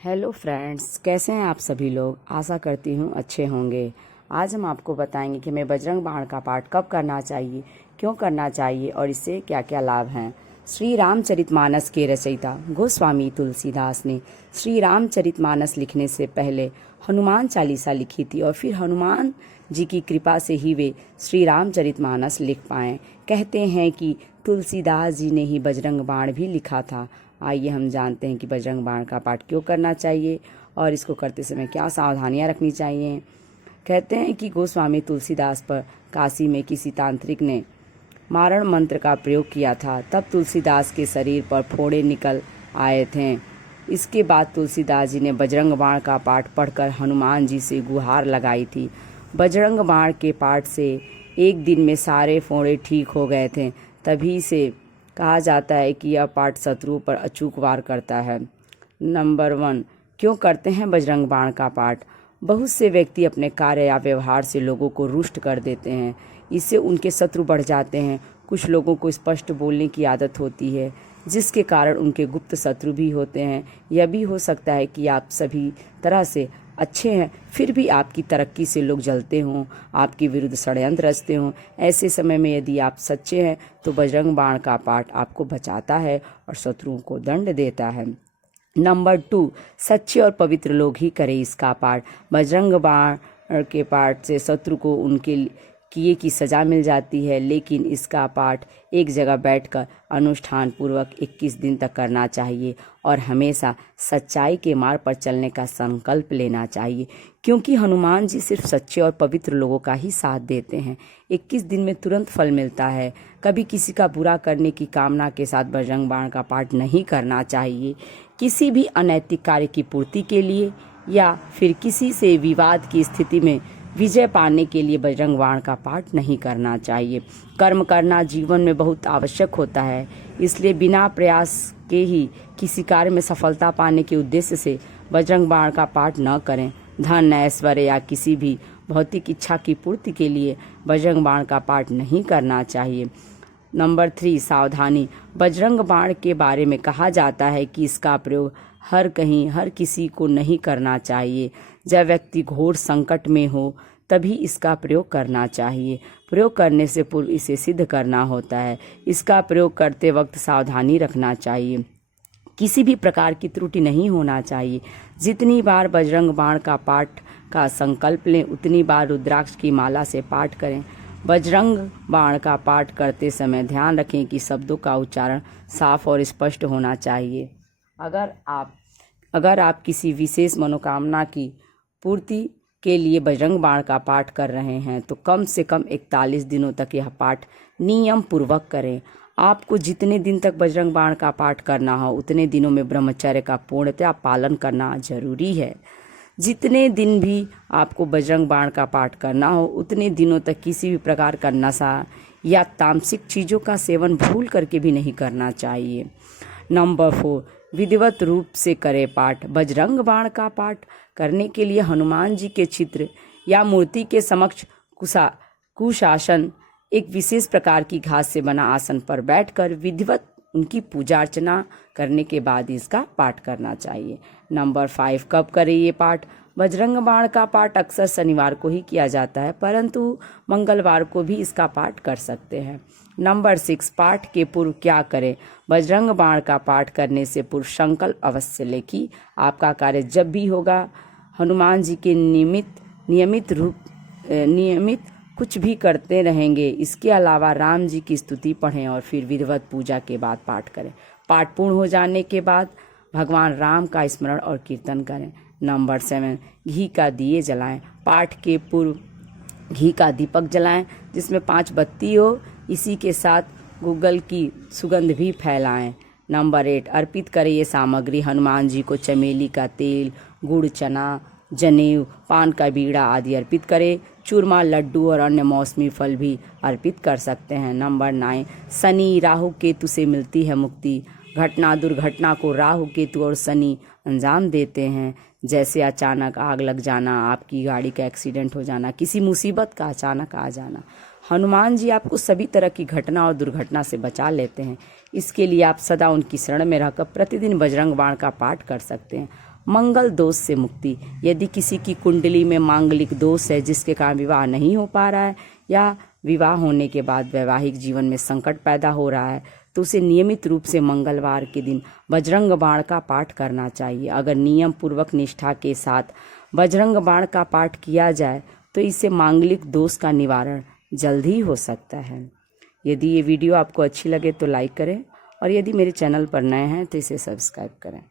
Hello friends, कैसे हैं आप सभी लोग। आशा करती हूँ अच्छे होंगे। आज हम आपको बताएंगे कि हमें बजरंग बाण का पाठ कब करना चाहिए, क्यों करना चाहिए और इससे क्या क्या लाभ हैं। श्री रामचरितमानस के रचयिता गोस्वामी तुलसीदास ने श्री रामचरितमानस लिखने से पहले हनुमान चालीसा लिखी थी और फिर हनुमान जी की कृपा से ही वे श्री रामचरितमानस लिख पाए। कहते हैं कि तुलसीदास जी ने ही बजरंग बाण भी लिखा था। आइए हम जानते हैं कि बजरंग बाण का पाठ क्यों करना चाहिए और इसको करते समय क्या सावधानियां रखनी चाहिए। कहते हैं कि गोस्वामी तुलसीदास पर काशी में किसी तांत्रिक ने मारण मंत्र का प्रयोग किया था। तब तुलसीदास के शरीर पर फोड़े निकल आए थे। इसके बाद तुलसीदास जी ने बजरंग बाण का पाठ पढ़कर हनुमान जी से गुहार लगाई थी। बजरंग बाण के पाठ से एक दिन में सारे फोड़े ठीक हो गए थे। तभी से कहा जाता है कि यह पाठ शत्रुओं पर अचूक वार करता है। नंबर 1, क्यों करते हैं बजरंग बाण का पाठ। बहुत से व्यक्ति अपने कार्य या व्यवहार से लोगों को रुष्ट कर देते हैं। इससे उनके शत्रु बढ़ जाते हैं। कुछ लोगों को स्पष्ट बोलने की आदत होती है, जिसके कारण उनके गुप्त शत्रु भी होते हैं। यह भी हो सकता है कि आप सभी तरह से अच्छे हैं, फिर भी आपकी तरक्की से लोग जलते हों, आपके विरुद्ध षड्यंत्र रचते हों। ऐसे समय में यदि आप सच्चे हैं तो बजरंग बाण का पाठ आपको बचाता है और शत्रुओं को दंड देता है। नंबर 2, सच्चे और पवित्र लोग ही करें इसका पाठ। बजरंग बाण के पाठ से शत्रु को उनके किए की सजा मिल जाती है, लेकिन इसका पाठ एक जगह बैठकर अनुष्ठान पूर्वक 21 दिन तक करना चाहिए और हमेशा सच्चाई के मार्ग पर चलने का संकल्प लेना चाहिए, क्योंकि हनुमान जी सिर्फ सच्चे और पवित्र लोगों का ही साथ देते हैं। 21 दिन में तुरंत फल मिलता है। कभी किसी का बुरा करने की कामना के साथ बजरंग बाण का पाठ नहीं करना चाहिए। किसी भी अनैतिक कार्य की पूर्ति के लिए या फिर किसी से विवाद की स्थिति में विजय पाने के लिए बजरंग बाण का पाठ नहीं करना चाहिए। कर्म करना जीवन में बहुत आवश्यक होता है, इसलिए बिना प्रयास के ही किसी कार्य में सफलता पाने के उद्देश्य से बजरंग बाण का पाठ न करें। धन, ऐश्वर्य या किसी भी भौतिक इच्छा की पूर्ति के लिए बजरंग बाण का पाठ नहीं करना चाहिए। नंबर 3, सावधानी। बजरंग बाण के बारे में कहा जाता है कि इसका प्रयोग हर किसी को नहीं करना चाहिए। जब व्यक्ति घोर संकट में हो तभी इसका प्रयोग करना चाहिए। प्रयोग करने से पूर्व इसे सिद्ध करना होता है। इसका प्रयोग करते वक्त सावधानी रखना चाहिए। किसी भी प्रकार की त्रुटि नहीं होना चाहिए। जितनी बार बजरंग बाण का पाठ का संकल्प लें, उतनी बार रुद्राक्ष की माला से पाठ करें। बजरंग बाण का पाठ करते समय ध्यान रखें कि शब्दों का उच्चारण साफ और स्पष्ट होना चाहिए। अगर आप किसी विशेष मनोकामना की पूर्ति के लिए बजरंग बाण का पाठ कर रहे हैं तो कम से कम 41 दिनों तक यह पाठ नियम पूर्वक करें। आपको जितने दिन तक बजरंग बाण का पाठ करना हो उतने दिनों में ब्रह्मचर्य का पूर्णतः पालन करना जरूरी है। जितने दिन भी आपको बजरंग बाण का पाठ करना हो उतने दिनों तक किसी भी प्रकार का नशा या तामसिक चीज़ों का सेवन भूल करके भी नहीं करना चाहिए। नंबर 4, विधिवत रूप से करें पाठ। बजरंग बाण का पाठ करने के लिए हनुमान जी के चित्र या मूर्ति के समक्ष कुशासन, एक विशेष प्रकार की घास से बना आसन पर बैठकर विधिवत उनकी पूजा अर्चना करने के बाद इसका पाठ करना चाहिए। नंबर 5, कब करें ये पाठ। बजरंग बाण का पाठ अक्सर शनिवार को ही किया जाता है, परंतु मंगलवार को भी इसका पाठ कर सकते हैं। नंबर 6, पाठ के पूर्व क्या करें। बजरंग बाण का पाठ करने से पूर्व संकल्प अवश्य लें कि आपका कार्य जब भी होगा हनुमान जी के नियमित कुछ भी करते रहेंगे। इसके अलावा राम जी की स्तुति पढ़ें और फिर विधिवत पूजा के बाद पाठ करें। पाठ पूर्ण हो जाने के बाद भगवान राम का स्मरण और कीर्तन करें। नंबर 7, घी का दिए जलाएं। पाठ के पूर्व घी का दीपक जलाएं जिसमें 5 बत्ती हो। इसी के साथ गूगल की सुगंध भी फैलाएं। नंबर 8, अर्पित करें ये सामग्री। हनुमान जी को चमेली का तेल, गुड़, चना, जनेऊ, पान का बीड़ा आदि अर्पित करें। चूरमा, लड्डू और अन्य मौसमी फल भी अर्पित कर सकते हैं। नंबर 9, शनि राहु केतु से मिलती है मुक्ति। घटना दुर्घटना को राहु केतु और शनि अंजाम देते हैं, जैसे अचानक आग लग जाना, आपकी गाड़ी का एक्सीडेंट हो जाना, किसी मुसीबत का अचानक आ जाना। हनुमान जी आपको सभी तरह की घटना और दुर्घटना से बचा लेते हैं। इसके लिए आप सदा उनकी शरण में रहकर प्रतिदिन बजरंग बाण का पाठ कर सकते हैं। मंगल दोष से मुक्ति। यदि किसी की कुंडली में मांगलिक दोष है जिसके कारण विवाह नहीं हो पा रहा है या विवाह होने के बाद वैवाहिक जीवन में संकट पैदा हो रहा है तो उसे नियमित रूप से मंगलवार के दिन बजरंग बाण का पाठ करना चाहिए। अगर नियम पूर्वक निष्ठा के साथ बजरंग बाण का पाठ किया जाए तो इससे मांगलिक दोष का निवारण जल्द ही हो सकता है। यदि ये वीडियो आपको अच्छी लगे तो लाइक करें और यदि मेरे चैनल पर नए हैं तो इसे सब्सक्राइब करें।